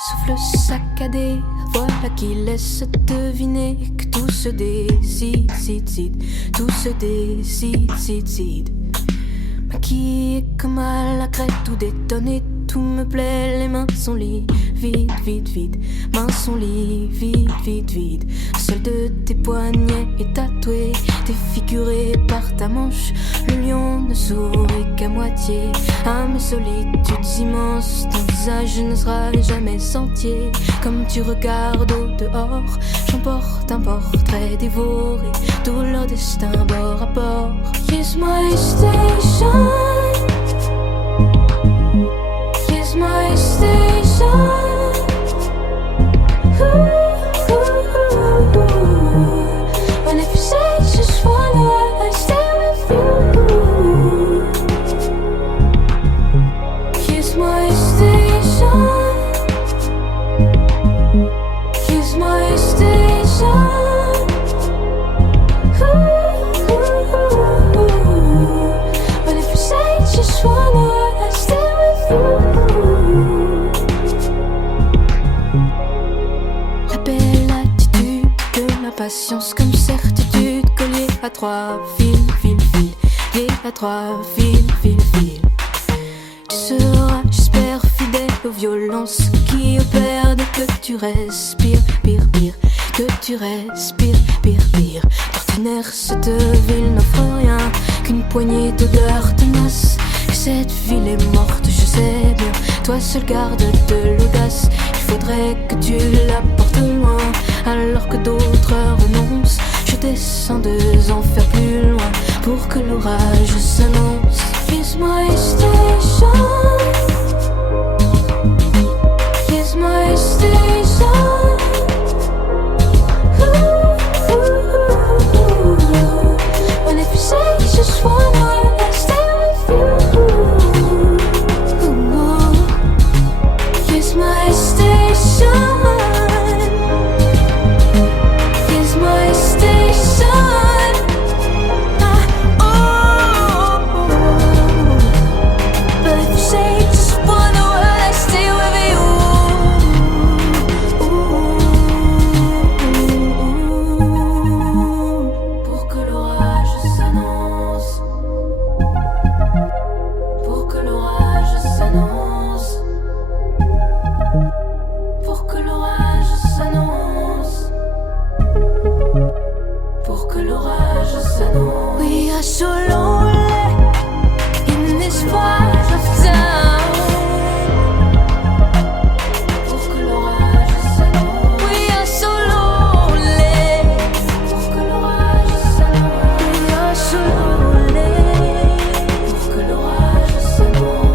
Souffle saccadé, voilà qui laisse deviner que tout se décide, tout se décide. Maquillée comme à la crête, tout détonné, tout me plaît, les mains sont liées, vide. Mains sont liées, vide. Le seul de tes poignets est tatoué, défiguré par ta manche. Le lion ne sourit qu'à moitié à mes solitudes immenses. Ton visage ne sera jamais entier. Comme tu regardes au dehors, j'emporte un portrait dévoré, tout leur destin bord à bord. Here's my station. Here's my station. And if you say just one word, I stay with you. Here's my station. Here's my station. And if you say just one word, I stay with you. La belle attitude de la patience comme certitude, collier à trois fils, lié à trois fils. Tu seras, j'espère, fidèle aux violences qui opèrent dès que tu respires, pire, que tu respires, pire. D'ordinaire, cette ville n'offre rien qu'une poignée d'odeurs tenaces. Que cette ville est morte, je sais bien, toi seul garde de l'audace. Il faudrait que tu la portes loin, alors que d'autres renoncent. Je descends 2 enfers plus loin pour que l'orage s'annonce. Here's my station. Here's my station. And if you say just one word, I stay with you. Here's my station. Here's my station. But if you say just one word, I stay with you. Pour que l'orage s'annonce. Pour que l'orage s'annonce. Pour que l'orage s'annonce. Pour que l'orage s'annonce. We are so lonely in this part of town. Pour que l'orage s'annonce. We are so lonely. Pour que l'orage s'annonce. We are so lonely. Pour que l'orage s'annonce.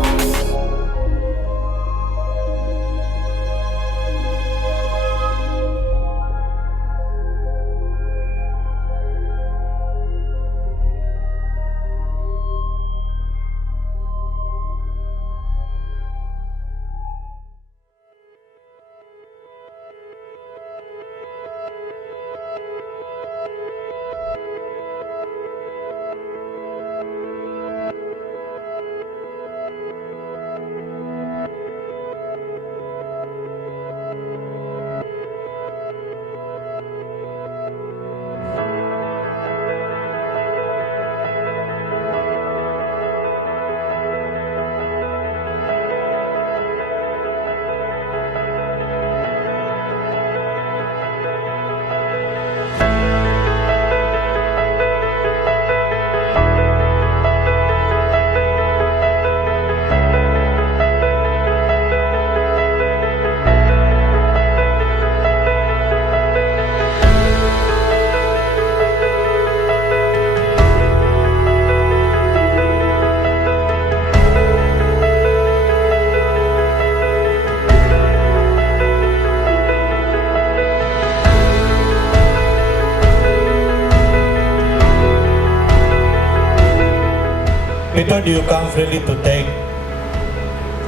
Peter, do you come freely to take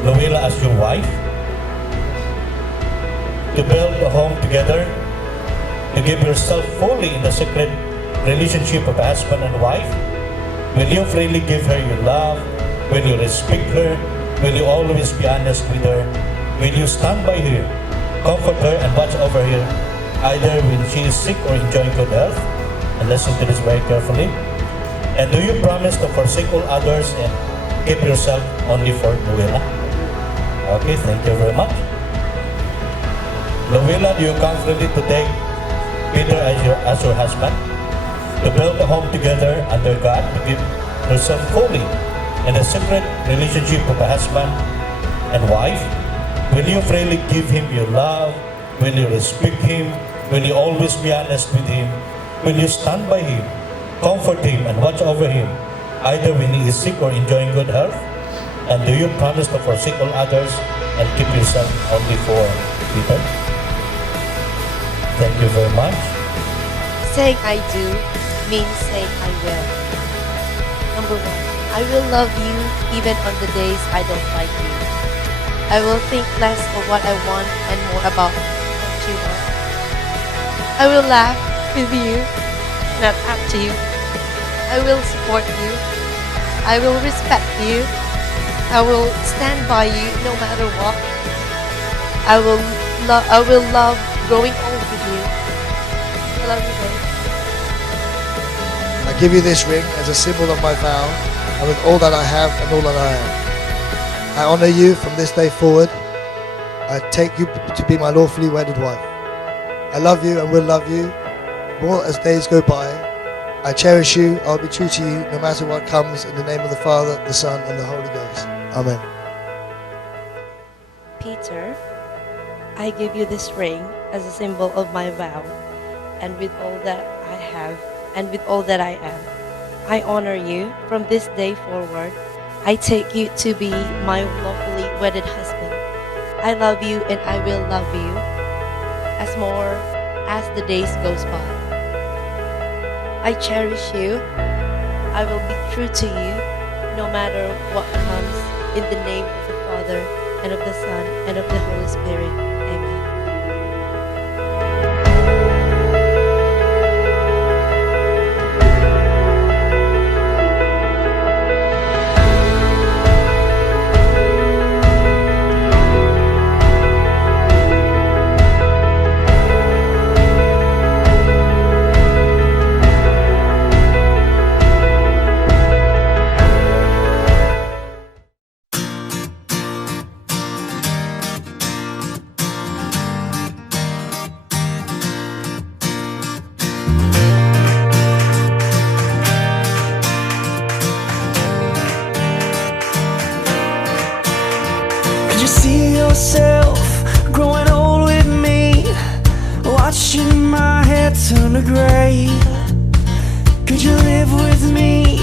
Louela as your wife? To build a home together? To give yourself fully in the sacred relationship of husband and wife? Will you freely give her your love? Will you respect her? Will you always be honest with her? Will you stand by her comfort her and watch over her either when she is sick or enjoying good health? And listen to this very carefully. And do you promise to forsake all others and keep yourself only for Louela? Okay, thank you very much. Louela, do you confidently to take Peter as your husband, to build a home together under God, to give yourself fully in a secret relationship of a husband and wife? Will you freely give him your love? Will you respect him? Will you always be honest with him? Will you stand by him, comfort him, and watch over him, either when he is sick or enjoying good health? And do you promise to forsake all others and keep yourself only for Peter? Thank you very much. Saying I do means saying I will. Number one, I will love you even on the days I don't like you. I will think less of what I want and more about what you want. I will laugh with you, not at you. I will support you. I will respect you. I will stand by you no matter what. I will love growing old with you. I love you, babe. I give you this ring as a symbol of my vow, and with all that I have and all that I am. I honor you from this day forward. I take you to be my lawfully wedded wife. I love you and will love you more as days go by. I cherish you. I'll be true to you no matter what comes, in the name of the Father, the Son, and the Holy Ghost. Amen. Peter, I give you this ring as a symbol of my vow, and with all that I have and with all that I am, I honor you from this day forward. I take you to be my lawfully wedded husband. I love you and I will love you as more as the days goes by. I cherish you. I will be true to you no matter what comes, in the name of the Father and of the Son and of the Holy Spirit. Amen. Could you see yourself growing old with me, watching my hair turn to gray? Could you live with me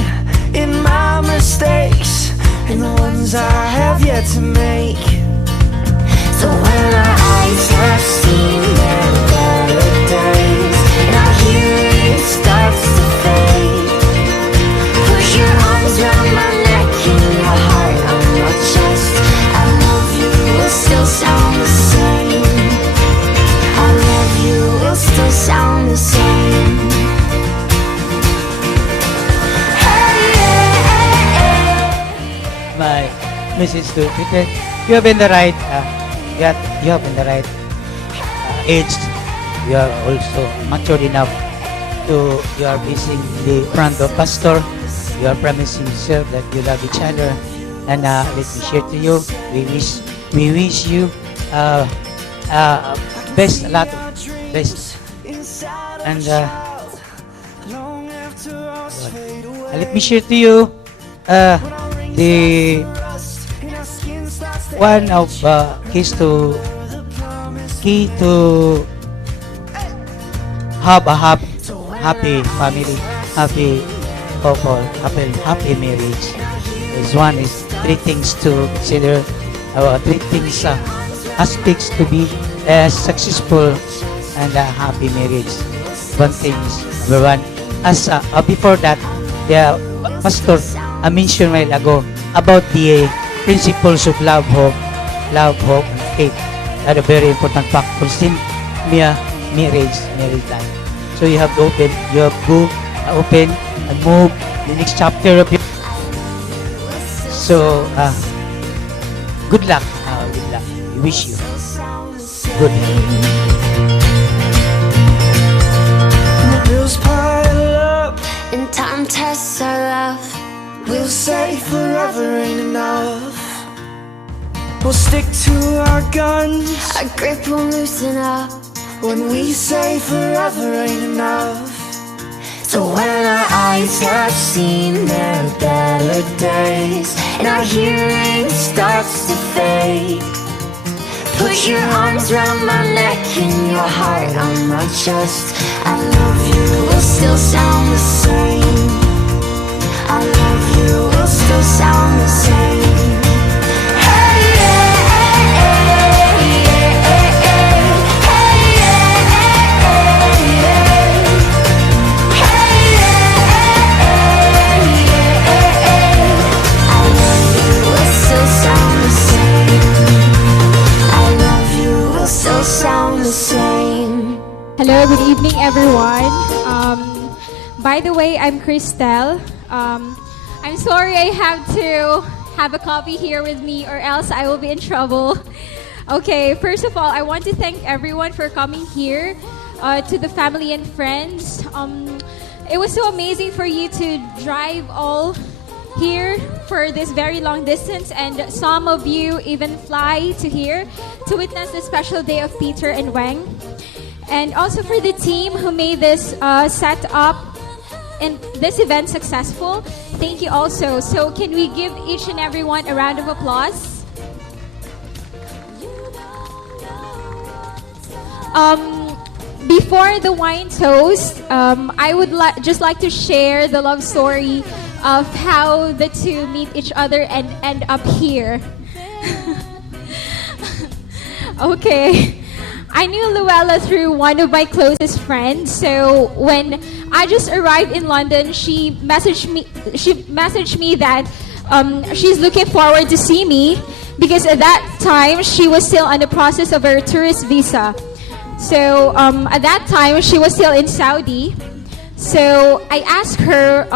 in my mistakes and the ones I have yet to make? So when our eyes have seen their better days and our hearing starts to fade, put your arms around my neck and your heart on my chest. I love you will still sound the same. I love you will still sound the same. My message to Peter, you have been the right, you have been the right age. You are also matured enough to, you are facing the front of pastor. You are promising yourself that you love each other. And let me share to you, we wish you best, a lot of best. And let me share to you the one of key to have a happy family, happy couple, happy marriage. This one is three things to consider, three things aspects to be successful and a happy marriage. One thing is, number one, as before that, the pastor mentioned a while ago about the principles of love, hope, and faith. That are very important factors in marriage life. So you have to open and move the next chapter of your. So good luck. We wish you. Good. The bills pile up. And time tests our love. We'll say forever ain't enough. We'll stick to our guns Our grip will loosen up. when we say forever ain't enough. So when our eyes have seen their better days and our hearing starts to fade, put your arms around my neck and your heart on my chest. I love you will still sound the same. I love you will still sound the same. Hey, yeah, hey, yeah, hey, yeah, hey, yeah. Sound the same. Hello, good evening, everyone. By the way, I'm Christelle. I'm sorry I have to have a copy here with me, or else I will be in trouble. Okay, first of all, I want to thank everyone for coming here, to the family and friends. It was so amazing for you to drive all here for this very long distance, and some of you even fly to here to witness the special day of Peter and Wang. And also for the team who made this setup and this event successful, thank you also. So can we give each and everyone a round of applause? Before the wine toast, I would just like to share the love story of how the two meet each other and end up here. Okay. I knew Louela through one of my closest friends. So when I just arrived in London, she messaged me that she's looking forward to see me, because at that time she was still on the process of her tourist visa. So at that time she was still in Saudi. So I asked her,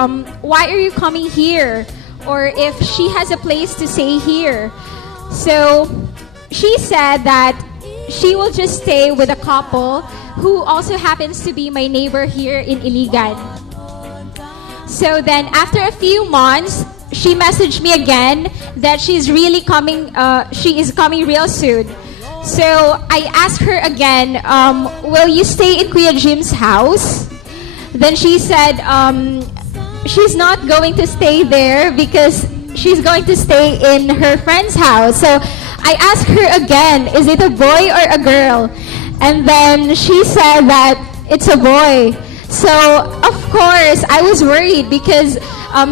why are you coming here? Or if she has a place to stay here. So she said that she will just stay with a couple who also happens to be my neighbor here in Iligan. So then after a few months, she messaged me again that she's really coming, she is coming real soon. So I asked her again, will you stay in Kuya Jim's house? Then she said she's not going to stay there because she's going to stay in her friend's house. So I asked her again, is it a boy or a girl? And then she said that it's a boy. So of course I was worried because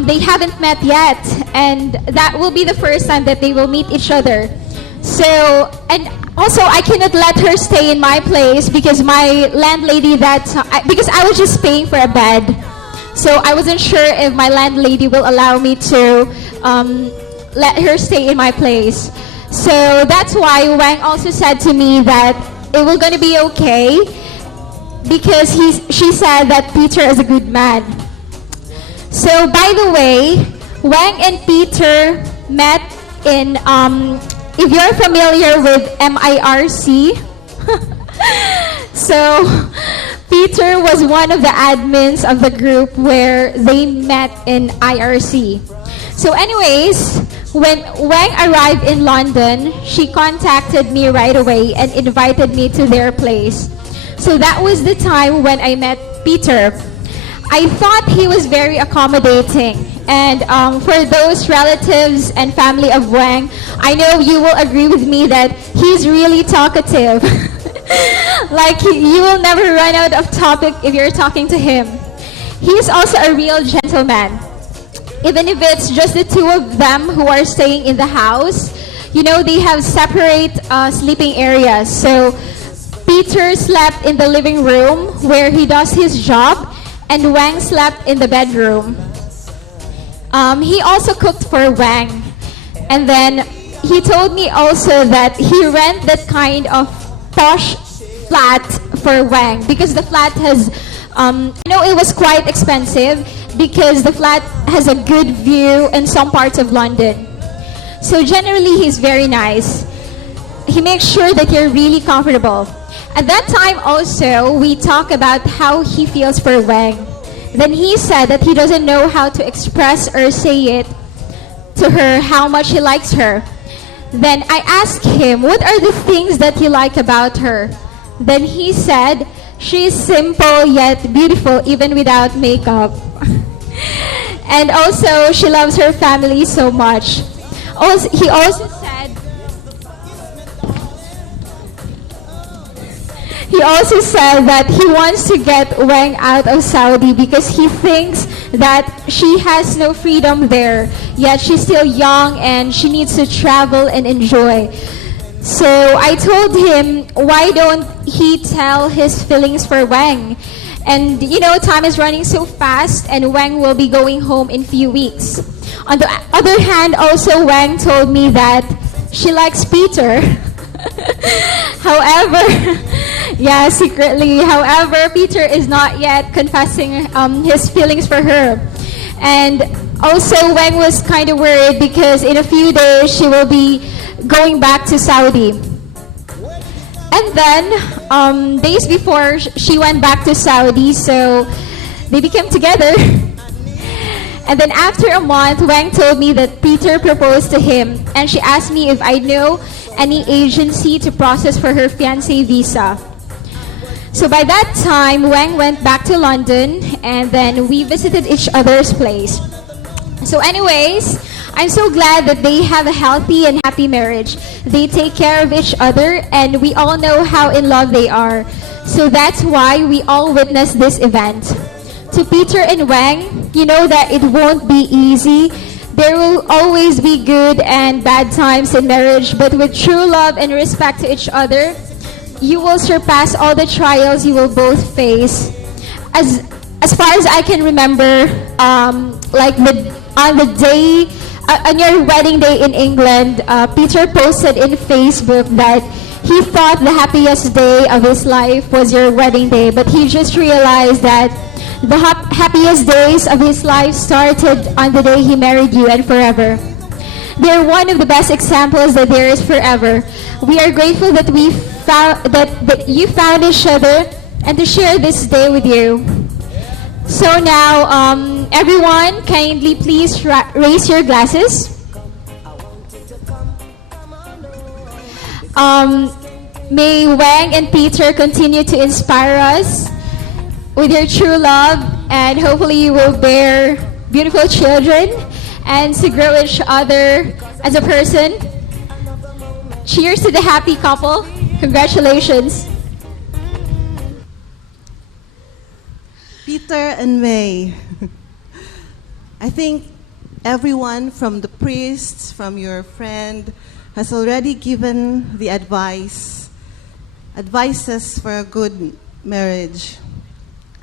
they haven't met yet, and that will be the first time that they will meet each other. So, and also I cannot let her stay in my place because my landlady because I was just paying for a bed. So I wasn't sure if my landlady will allow me to let her stay in my place. So that's why Wang also said to me that it will gonna be okay, because she said that Peter is a good man. So by the way, Wang and Peter met in if you're familiar with MIRC, so Peter was one of the admins of the group where they met in IRC. So anyways, when Wang arrived in London, she contacted me right away and invited me to their place. So that was the time when I met Peter. I thought he was very accommodating. And for those relatives and family of Wang, I know you will agree with me that he's really talkative. Like you will never run out of topic if you're talking to him. He's also a real gentleman. Even if it's just the two of them who are staying in the house, you know, they have separate sleeping areas. So Peter slept in the living room where he does his job, and Wang slept in the bedroom. He also cooked for Wang. And then he told me also that he rent that kind of posh flat for Wang, because the flat has, it was quite expensive because the flat has a good view in some parts of London. So generally he's very nice. he makes sure that you're really comfortable. At that time also, we talk about how he feels for Wang. Then he said that he doesn't know how to express or say it to her how much he likes her. Then I asked him, what are the things that you like about her? Then he said, she is simple yet beautiful even without makeup. And also, she loves her family so much. He also said that he wants to get Wang out of Saudi because he thinks that she has no freedom there, yet she's still young and she needs to travel and enjoy. So I told him, why don't he tell his feelings for Wang? And you know, time is running so fast and Wang will be going home in few weeks. On the other hand, also Wang told me that she likes Peter. However, yeah, secretly. However, Peter is not yet confessing his feelings for her. And also, Wang was kind of worried because in a few days she will be going back to Saudi. And then, days before she went back to Saudi, so they became together. And then after a month, Wang told me that Peter proposed to him, and she asked me if I know any agency to process for her fiancé visa. So by that time, Wang went back to London, and then we visited each other's place. So anyways, I'm so glad that they have a healthy and happy marriage. They take care of each other, and we all know how in love they are. So that's why we all witnessed this event. To Peter and Wang, you know that it won't be easy. There will always be good and bad times in marriage, but with true love and respect to each other, you will surpass all the trials you will both face. As far as I can remember, on your wedding day in England, Peter posted in Facebook that he thought the happiest day of his life was your wedding day, but he just realized that the happiest days of his life started on the day he married you and forever. They're one of the best examples that there is forever. We are grateful that that you found each other and to share this day with you. So now, everyone, kindly please raise your glasses. May Wang and Peter continue to inspire us with your true love, and hopefully you will bear beautiful children and to grow each other as a person. Cheers to the happy couple. Congratulations. Peter and May. I think everyone from the priests, from your friend, has already given the advices for a good marriage.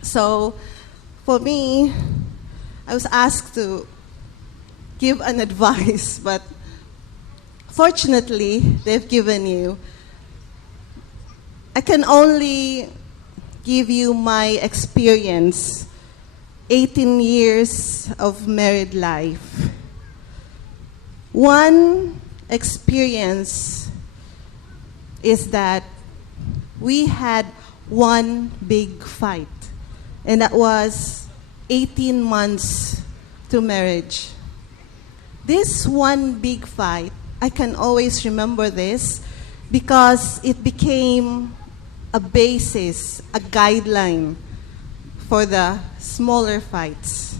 So, for me, I was asked to give an advice, but fortunately, they've given you. I can only give you my experience, 18 years of married life. One experience is that we had one big fight, and that was 18 months to marriage. This one big fight, I can always remember this because it became a basis, a guideline for the smaller fights.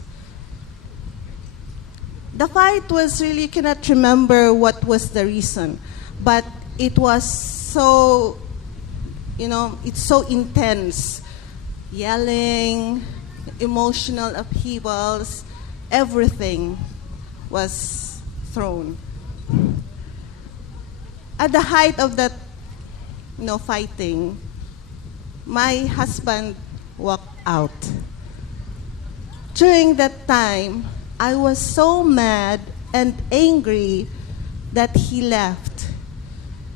The fight was really, you cannot remember what was the reason, but it was so, it's so intense. Yelling, emotional upheavals, everything was thrown. At the height of that, fighting, my husband walked out. During that time, I was so mad and angry that he left.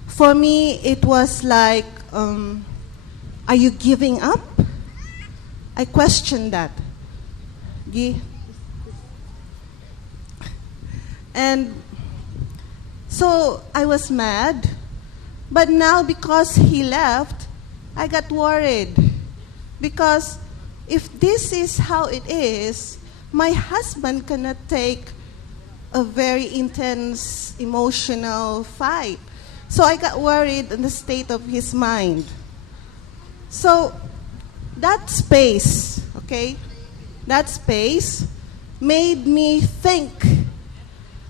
For me, it was like, are you giving up? I questioned that. And so I was mad. But now, because he left, I got worried. Because if this is how it is, my husband cannot take a very intense emotional fight. So I got worried in the state of his mind. So that space, okay, that space made me think,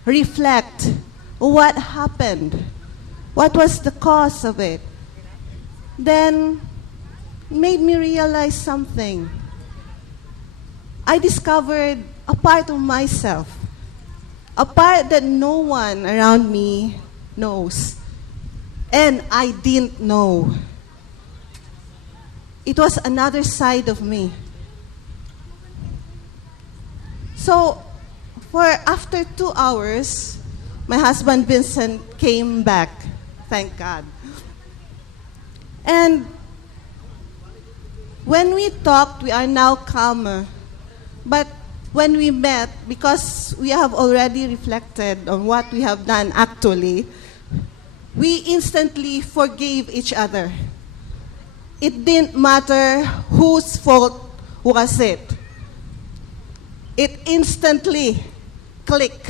reflect, what happened? What was the cause of it? Then made me realize something. I discovered a part of myself, a part that no one around me knows. And I didn't know. It was another side of me. So, after 2 hours, my husband Vincent came back. Thank God. And when we talked, we are now calmer. But when we met, because we have already reflected on what we have done actually, we instantly forgave each other. It didn't matter whose fault was it. It instantly clicked.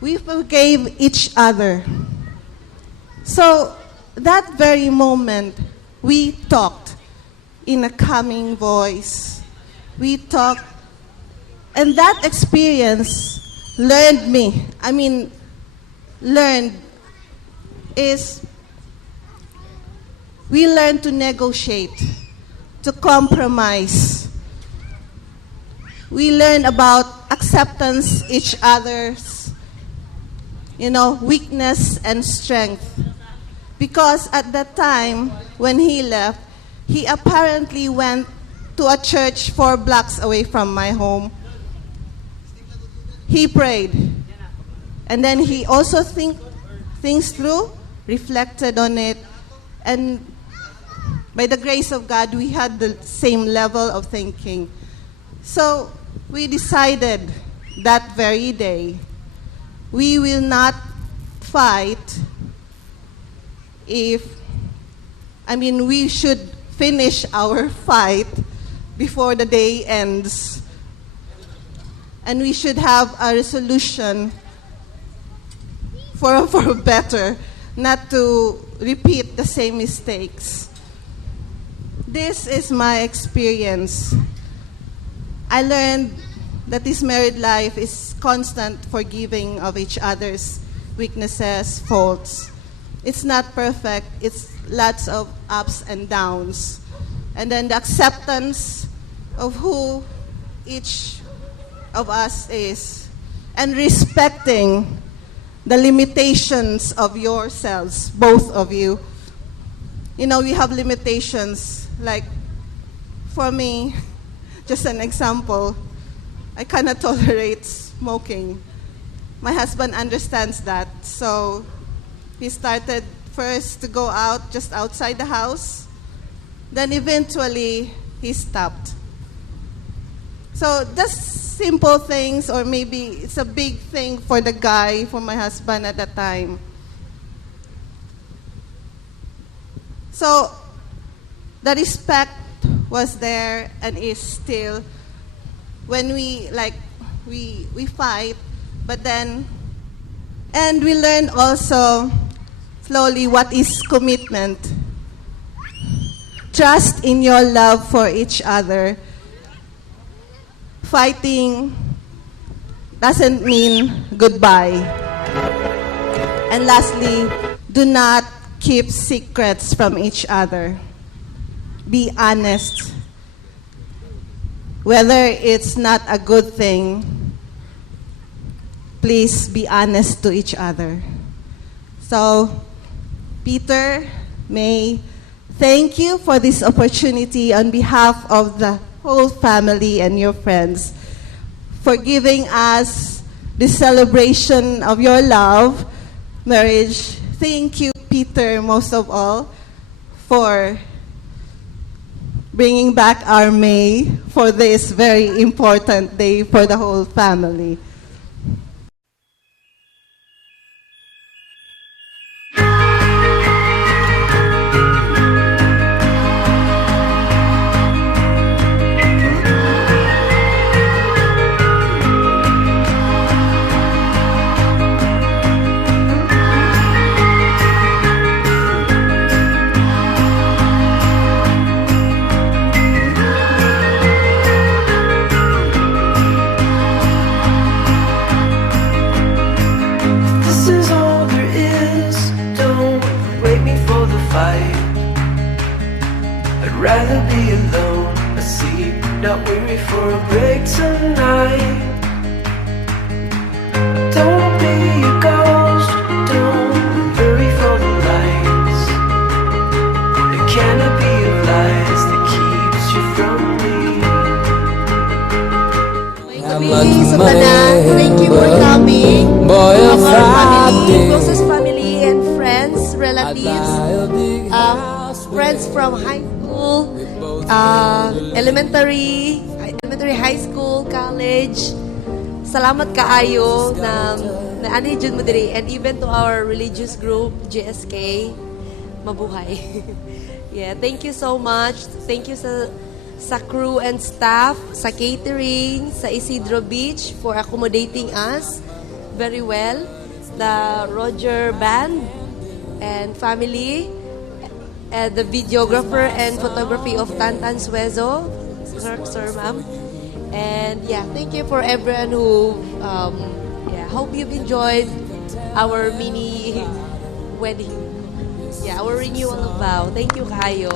We forgave each other. So that very moment, we talked in a calming voice. We talked, and that experience learned is we learned to negotiate, to compromise. We learn about acceptance each other's, weakness and strength. Because at that time, when he left, he apparently went to a church 4 blocks away from my home. He prayed. And then he also things through, reflected on it, and by the grace of God, we had the same level of thinking. So we decided that very day, we will not fight we should finish our fight before the day ends. And we should have a resolution for better, not to repeat the same mistakes. This is my experience. I learned that this married life is constant forgiving of each other's weaknesses, faults. It's not perfect. It's lots of ups and downs. And then the acceptance of who each of us is, and respecting the limitations of yourselves, both of you. We have limitations. Like, for me, just an example, I cannot tolerate smoking. My husband understands that, so he started first to go out just outside the house. Then eventually, he stopped. So just simple things, or maybe it's a big thing for the guy, for my husband at that time. So the respect was there and is still. When we fight, but then, and we learn also slowly what is commitment. Trust in your love for each other. Fighting doesn't mean goodbye. And lastly, do not keep secrets from each other. Be honest. Whether it's not a good thing, please be honest to each other. So, Peter, May, thank you for this opportunity on behalf of the whole family and your friends for giving us this celebration of your love, marriage. Thank you, Peter, most of all, for bringing back our May for this very important day for the whole family. rather be alone, asleep, not weary for a break tonight. Don't be a ghost, don't hurry for the lights. The canopy of lies that keeps you from me. Thank you for coming. Boy, From our family, closest family and friends, relatives, friends from high school, elementary, high school, college. Salamat kaayo na ani jud mo diri, and even to our religious group GSK, mabuhay. Yeah, thank you so much. Thank you sa crew and staff, sa catering, sa Isidro Beach for accommodating us very well. The Roger Band and family, the videographer and photography of Tantan Suezo, sir, ma'am. And yeah, thank you for everyone who, hope you've enjoyed our mini wedding. Yeah, our renewal of vow. Thank you, kayo.